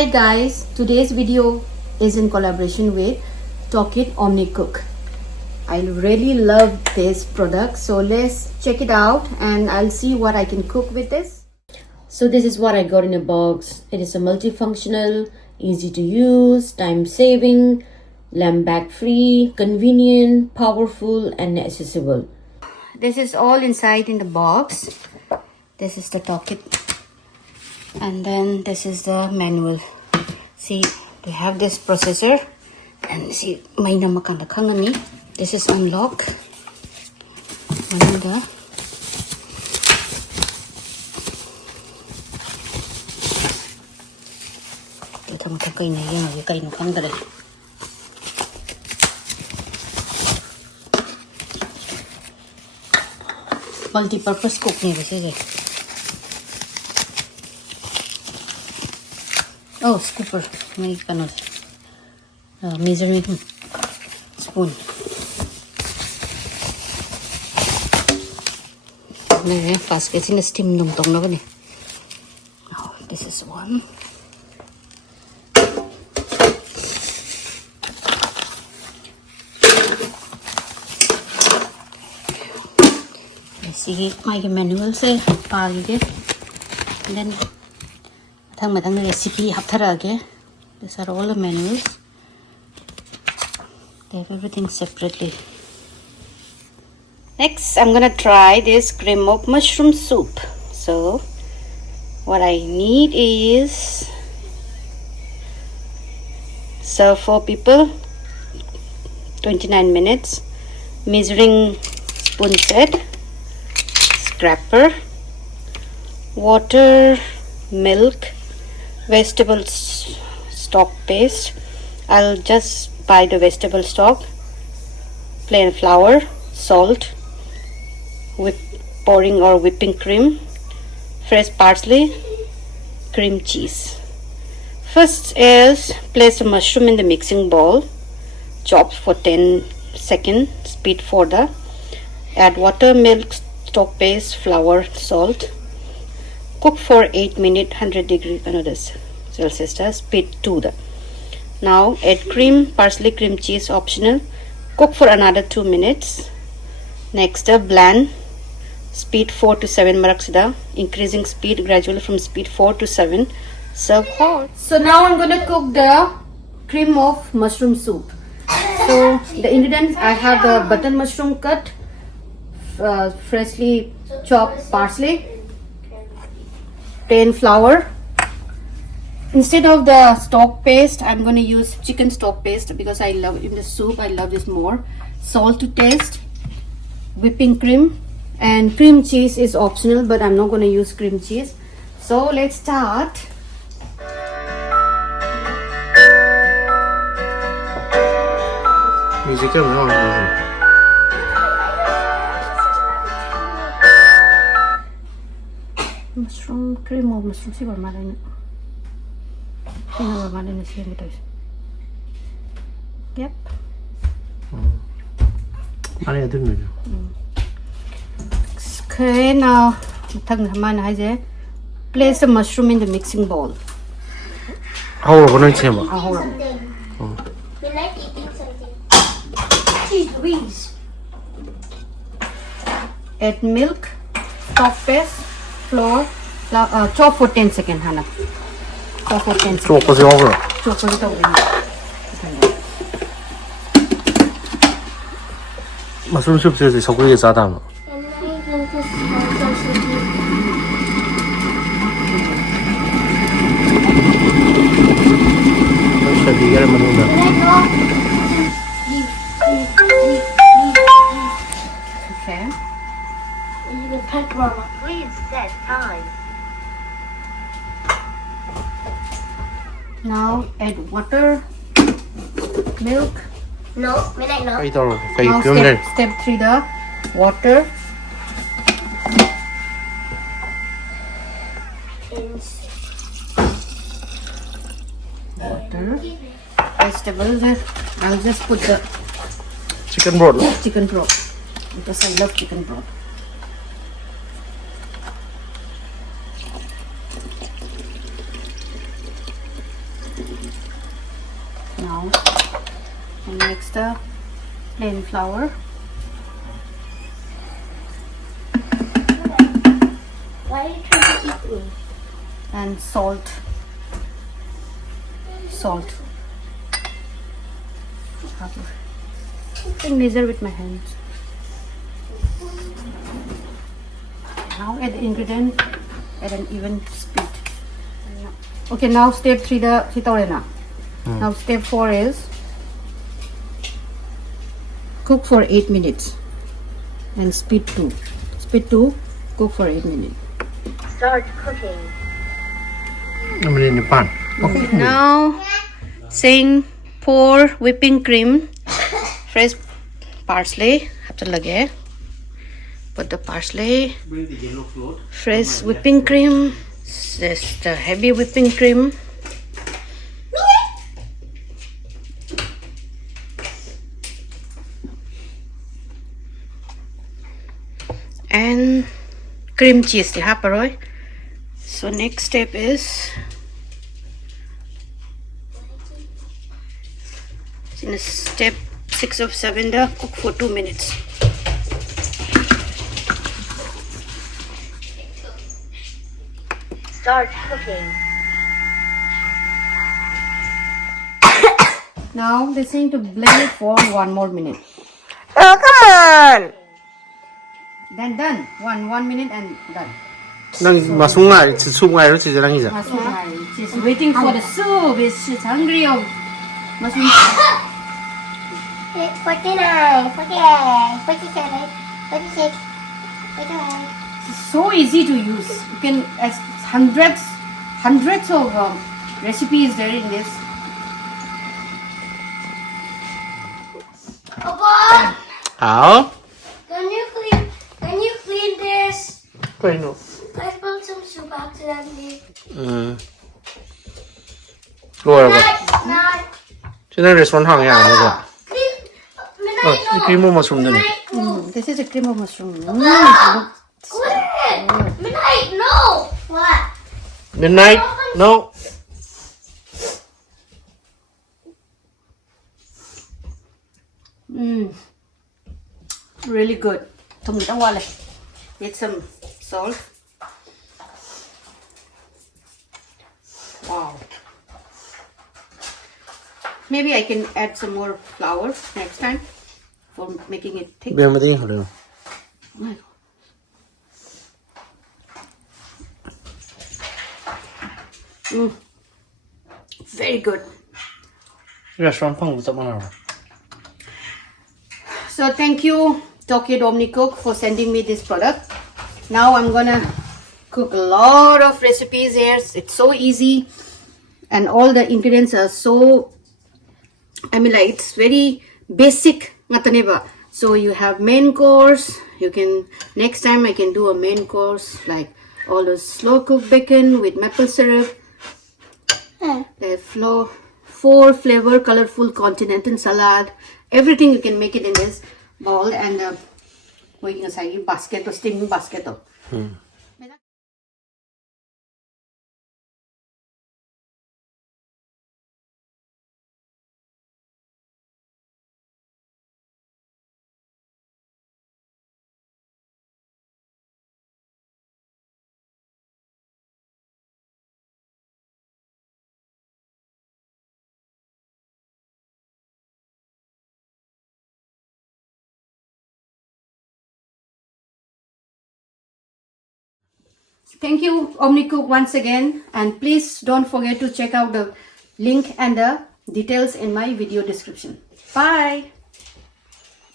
Hi guys, today's video is in collaboration with Tokit Omni Cook. I really love this product, so let's check it out and I'll see what I can cook with this. So this is what I got in a box. It is a multifunctional, easy to use, time saving, Lampblack-free, convenient, powerful and accessible. This is all inside in the box. This is the Tokit. And then this is the manual. See, they have this processor and see may na makakangani. This is unlock. Maganda. Ito makakay na yan. Kay no kang dali. Multi-purpose cook ni this is it. Oh, scooper. May kanod. Measuring spoon. May fast kasi na steam nung tong na ba ni. Oh, this is one. Let's see my manual say pagi ke. And then thang recipe haptharage. These are all the manuals. They have everything separately. Next, I'm gonna try this cream of mushroom soup. So, what I need is serve 4 people, 29 minutes, measuring spoon set, scraper, water, milk, vegetable stock paste. I'll just buy the vegetable stock, plain flour, salt, pouring or whipping cream, fresh parsley, cream cheese. First is place the mushroom in the mixing bowl, chop for 10 seconds, speed for the add water, milk, stock paste, flour, salt. Cook for 8 minutes, 100 degree Celsius, speed to the. Now add cream, parsley, cream cheese optional. Cook for another 2 minutes. Next blend, speed 4 to 7 maraksida, increasing speed gradually from speed 4 to 7. Serve hot. So now I'm gonna cook the cream of mushroom soup. So the ingredients, I have the button mushroom cut, freshly chopped parsley, plain flour. Instead of the stock paste, I'm going to use chicken stock paste because I love in the soup. I love this more. Salt to taste, whipping cream, and cream cheese is optional, but I'm not going to use cream cheese. So let's start. Mushroom cream or mushroom soup or Yep. Okay, now place the mushroom in the mixing bowl. How are you going We like eating something. Jeez Louise. Add milk, stock paste, flour, chop for 10 seconds, Hannah. Chop for 10 seconds. Chop for it over. Mushroom soup is so good. Okay. Please set time. Now add water, milk. No, midnight no. Now step 3 the water. Water. Vegetables. I'll just put the chicken broth. Chicken broth because I love chicken broth. Now I mix the plain flour. Why are you trying to eat me? And salt. I can measure with my hands. Now add the ingredient at an even speed. Okay, now step 3 the sitorena. Now step 4 is cook for 8 minutes and speed 2. Speed 2, cook for 8 minutes. Start cooking. Now saying pour whipping cream, fresh parsley. Put the parsley, fresh whipping cream. This is the heavy whipping cream. And cream cheese. So next step is in step 6 of 7 cook for 2 minutes. Start cooking. Now they're saying to blend it for 1 more minute. Oh, come on. Then done. 1 minute and done. She's She's waiting for the soup. She's hungry of mushroom. 49, 48, 47, 46, 49. It's so easy to use. You can as hundreds of recipes there in this. Papa, How? can you clean this? I spilled some soup accidentally. Night. 就那 restaurant 一样那个。 Midnight, cream of mushroom then. This is a cream of mushroom. Midnight, no. What? Midnight? No. Really good. Get some salt. Wow. Maybe I can add some more flour next time for making it thick. Bien, me dijo. Oh my God. Very good. Restaurant 碰不怎么了。 So thank you Tokit Omni Cook for sending me this product. Now I'm gonna cook a lot of recipes here. It's so easy and all the ingredients are so, it's very basic. So you have main course. You can, next time I can do a main course like all those slow cooked bacon with maple syrup. The 4 flavor colorful continental salad. Everything you can make it in this bowl and making a side basket or steaming basket. Thank you OmniCook once again, and please don't forget to check out the link and the details in my video description. Bye.